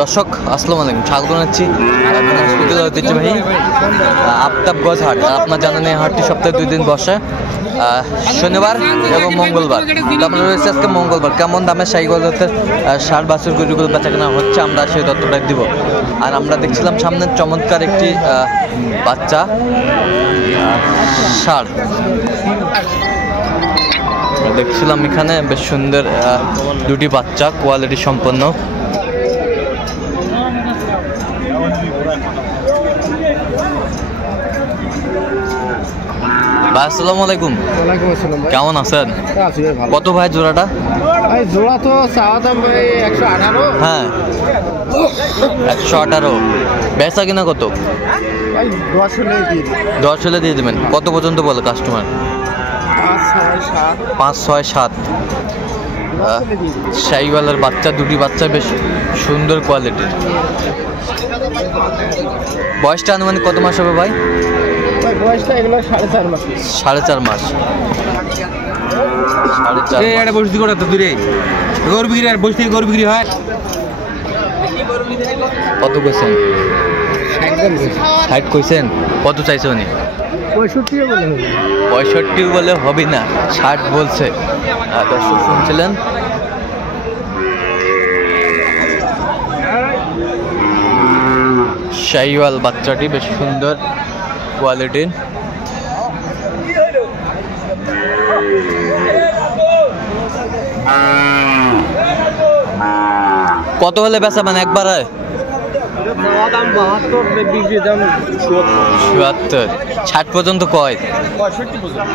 দর্শক আসসালামু আলাইকুম, স্বাগত জানাচ্ছি ঐতিহ্যবাহী আফতাবগঞ্জ হাট। আর আপনার জানেন এই হাটটি সপ্তাহে 2 দিন বসে, শনিবার এবং মঙ্গলবার। আপনার রয়েছে আজকে মঙ্গলবার। কেমন দামে শাহীগঞ্জ ষাঁড় বাছুর গরুগুলো বেচা কেনা হচ্ছে আমরা সেই তথ্যটা দিব। আর আমরা দেখছিলাম সামনে চমৎকার একটি বাচ্চা ষাঁড় দেখছিলাম এখানে, বেশ সুন্দর দুটি বাচ্চা, কোয়ালিটি সম্পন্ন। ভাই আসসালামু আলাইকুম। ওয়ালাইকুম আসসালাম ভাই, কেমন আছেন? আছি ভাই, ভালো। কত ভাই জোড়াটা? ভাই জোড়া তো চাওয়া দাম ভাই 118। হ্যাঁ 118। বেচা কিনা কত? ভাই 10 হলে দিয়ে দিই। 10 হলে দিয়ে দেবেন। কত পর্যন্ত বলে কাস্টমার? 5, 6, 7। শাহীওয়ালের বাচ্চা, দুটি বাচ্চা বেশ সুন্দর কোয়ালিটির। বয়সটা আনুমানিক কত মাস হবে ভাই? ভাই বয়সটা এগুলো 4.5 মাস। 4.5 মাস। 4.5 এই এটা বসতি করে তো দূরে গরু বিক্রি আর বসতি গরু বিক্রি হয়। কত কইছেন? 60 কইছেন। কত চাইছে উনি? 65 বলে হবে। 65 বলে হবে না, 60 বলছে। দর্শক শুনছিলেন। শাহীওয়াল বাচ্চাটি বেশ সুন্দর কোয়ালিটির। কত হলে বেচা মানে একবার? দাম 72, বিক্রি দাম ৭৭। 60 পর্যন্ত কয়? 65 পর্যন্ত।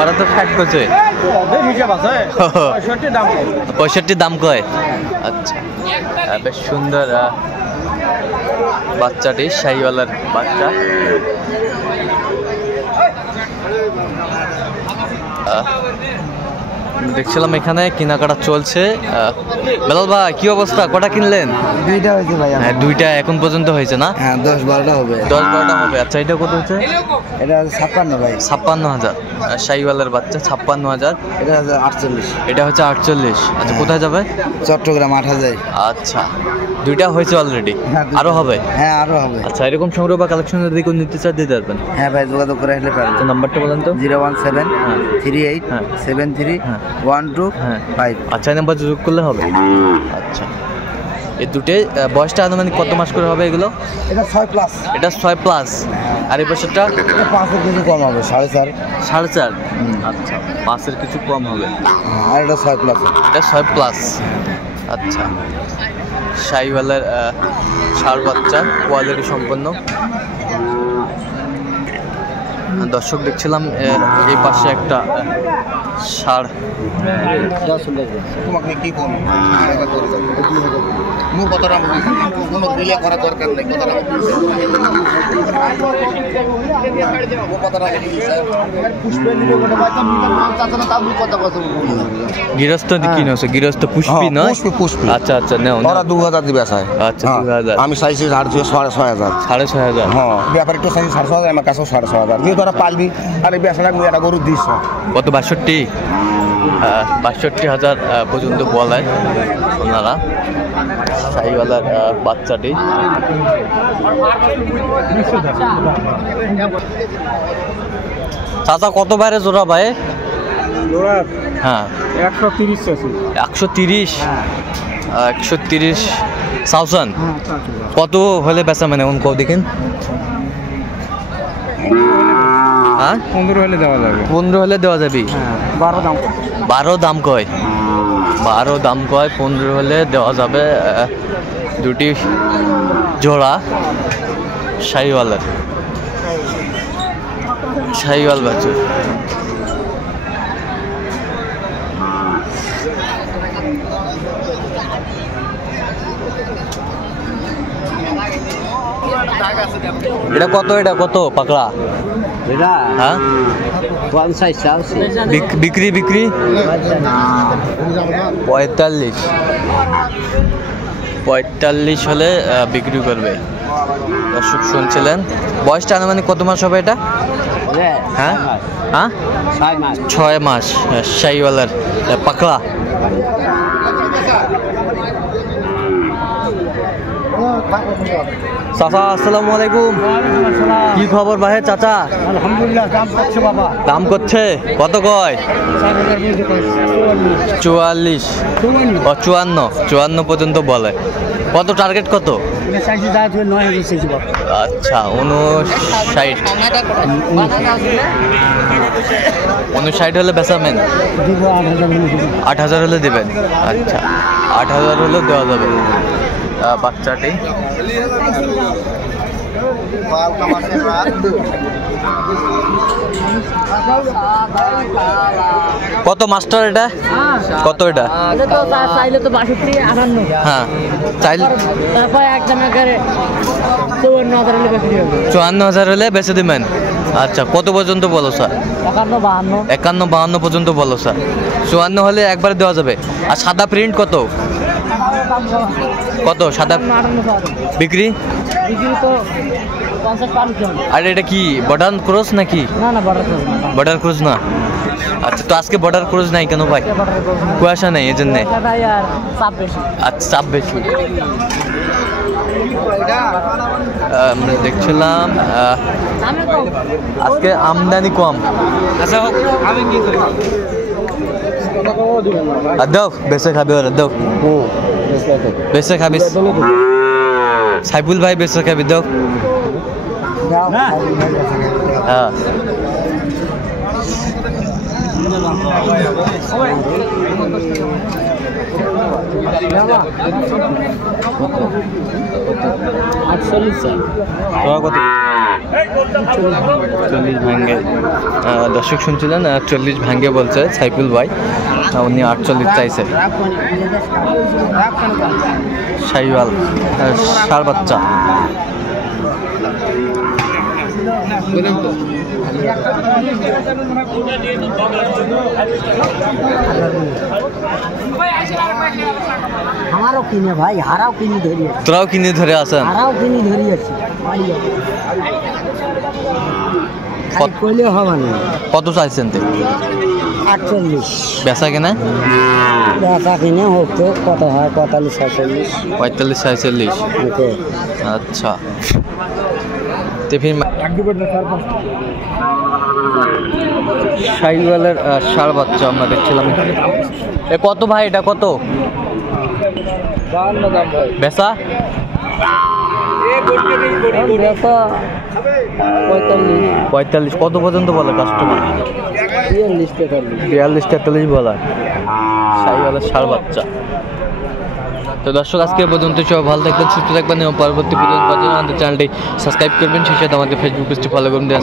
ওরা তো 60 করছে। ওদের হিসাব আছে 65 দাম। 65 দাম কয়? আচ্ছা, বেশ সুন্দর বাচ্চাটি, শাহীওয়ালের বাচ্চা। দেখছিলাম এখানে কেনাকাটা চলছে। বেলাল ভাই কি অবস্থা, কটা কিনলেন? 2টা হয়েছে ভাই। হ্যাঁ 2টা এখন পর্যন্ত হয়েছে না? হ্যাঁ 10-12টা হবে। 10-12টা হবে। আচ্ছা এটা কত হচ্ছে? এটা 56 ভাই। 56,000। শাহীওয়ালের বাচ্চা 56,000। এটা 48। এটা হচ্ছে 48। আচ্ছা কোথায় যাবে? চট্টগ্রাম 8000। আচ্ছা 2টা হয়েছে অলরেডি, আরো হবে? হ্যাঁ আরো হবে। আচ্ছা এরকম সংগ্রহ বা কালেকশন যদি কেউ নিতে চায় দিতে পারবেন? হ্যাঁ ভাই যোগাযোগ করে আসলে পারবেন। আচ্ছা নাম্বারটা বলেন তো। 01738731255। আচ্ছা এই নাম্বার যোগ করলে হবে। আচ্ছা এই দুটো বয়সটা আনুমানিক কত মাস করে হবে এগুলো? এটা 6+। এটা 6+। আর এই বছরটা? এটা 5-এর কিছু কম হবে, 4.5। 4.5। আচ্ছা 5-এর কিছু কম হবে। আর এটা 6+। এটা 6+। আচ্ছা শাহীওয়ালের ষাঁড় বাচ্চা, কোয়ালিটি সম্পন্ন। দর্শক দেখছিলাম এই পাশে একটা ষাঁড়। তোমাকে কি বলবো, মোর কথাটা কোনো বিলে করা দরকার নেই। গৃহস্থ কি নছে? গৃহস্থ পুষ্পি নয়? পুষ্পি। আচ্ছা আচ্ছা নেও। ওরা 2000 দিবে আসায়। আচ্ছা 2000। আমি চাইছি 6,500। 6,500। হ্যাঁ ব্যাপারে একটু চাইছি 6,500, আমার কাছেও 6,500। যেহেতু ওরা পালবি আর এই বেসাটা একটা গরু দিস। কত? 62। 62,000 পর্যন্ত বলায় ওনারা। শাহীওয়ালের বাচ্চাটি। চাচা কত বাইরে জোড়া ভাই? হ্যাঁ 130 আছে। 130। 130 সাউসান। কত হলে বেচা মানে এখন কও দেখেন? হ্যাঁ 15 হলে দেওয়া যাবে। 15 হলে দেওয়া যাবে। 12 দাম। 12 দাম কয়? 12 দাম কয়। 15 হলে দেওয়া যাবে। দুটি জোড়া শাহীওয়ালের, শাহীওয়াল বাচ্চা। এটা কত? এটা কত পাকড়া? হ্যাঁ বিক্রি বিক্রি 45। 45 হলে বিক্রি করবে। দর্শক শুনছিলেন। বয়সটা আনুমানিক কত মাস হবে এটা? হ্যাঁ হ্যাঁ 6 মাস। শাহীওয়ালের পাকড়া। চাচা আসসালামু আলাইকুম। কি খবর ভাই চাচা? আলহামদুলিল্লাহ দাম করছে বাবা। দাম করছে কত কয়? 44 ও 54 পর্যন্ত বলে। কত টার্গেট কত? আচ্ছা 59 হলে বেচাবেন? 8,000 হলে দেবেন। আচ্ছা 8,000 হলে দেওয়া যাবে। বাচ্চাটি কত মাস্টার এটা? কত এটা? চাইলে তো 62, 58। হ্যাঁ চাইলে তারপর একদম 54,000 হলে বেচে দিবেন। আচ্ছা কত পর্যন্ত বলো স্যার? 51-52 পর্যন্ত বলো স্যার। 54 হলে একবারে দেওয়া যাবে। আর সাদা প্রিন্ট কত? কত সাদা বিক্রি? আর এটা কি বর্ডার ক্রস নাকি? বর্ডার ক্রস না। আচ্ছা তো আজকে বর্ডার ক্রস নাই কেন ভাই? কুয়াশা নেই এই জন্যে? আচ্ছা চাপ বেশি। আমরা দেখছিলাম আজকে আমদানি কম। আচ্ছা আমি কি করি? দাও বেসে খাবি ওরা দাও। বেসে খাবি সাইফুল ভাই, বেসে খাবি দাও। হ্যাঁ ভাঙ্গে দর্শক শুনছিলেন 40 ভাঙ্গে বলছে সাইফুল ভাই, উনি 48 চাইছে। শাইওয়াল ষাঁড় বাচ্চা। আমারও কিনে ভাই, হারাও কিনে ধরি, তোরাও কিনে ধরে আসেন? হারাও কিনে ধরি আছি। কইলে হবে না। কত চাইছেন? 48 বেচা কেনা? বেচা কিনে হোক তো কত হয়? 45-46। 45-46। আচ্ছা শাইওয়ালের ষাঁড় বাচ্চা আমরা দেখছিলাম এখানে। এ কত ভাই এটা কত বেচা? 45। কত পর্যন্ত বলে কাস্টমার? 42-43 বলা। শাইওয়ালের ষাঁড় বাচ্চা। তো দর্শক আজকে পর্যন্ত সবাই ভালো থাকবেন, সুস্থ থাকবেন এবং পরবর্তী ভিডিও পাওয়ার জন্য আমাদের চ্যানেলটি সাবস্ক্রাইব করবেন। সেই সাথে আমাদের ফেসবুক পেজটি ফলো করবেন।